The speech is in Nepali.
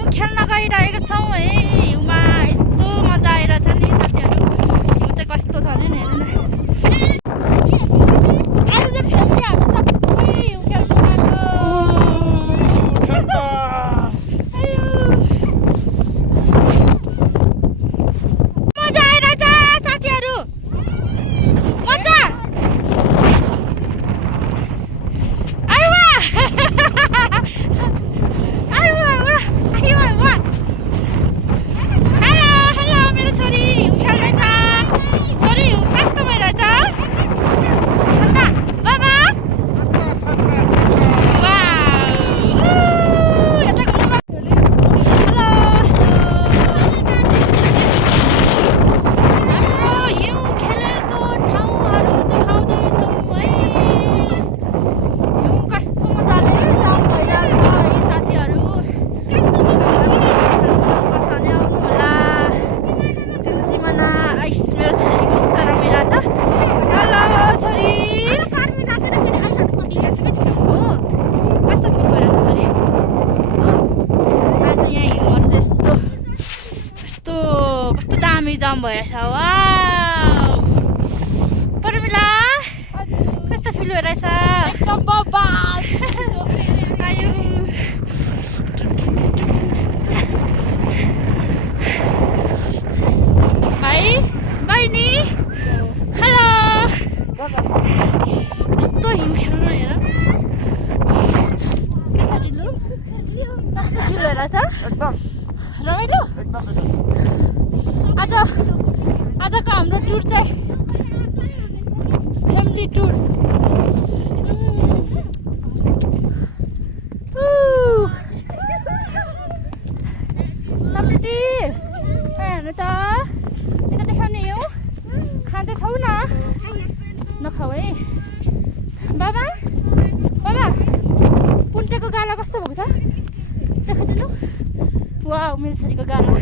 हिउँ खेल्न गइरहेको छौँ है। हिउँमा यस्तो मजा आइरहेछ नि साथीहरू। हिउँ चाहिँ कस्तो छ नि हेर्नु न। आज चाहिँ फ्यामिली हामी सबै हिउँ खेल्नु गएको। मजा आइरहेछ साथीहरू। मजा जाम भइरहेछ। वाउ परमिला कस्तो फिल भइरहेछ? एकदम बबाल आयो। भाइ बहिनी हेलो। यस्तो हिउँ खेल्नु हेर के छ ढिलो। कस्तो फिल भइरहेछ? एकदम रमाइलो। आजको हाम्रो टुर चाहिँ फ्यामिली टुर। समिति हेर्नु त यता देखाउने हो। खाँदैछौ न? नखाऊ है। बाबा बाबा पुन्टेको गाला कस्तो भएको छ देखाइदिनु। वाउ मेरो छोरीको गाला।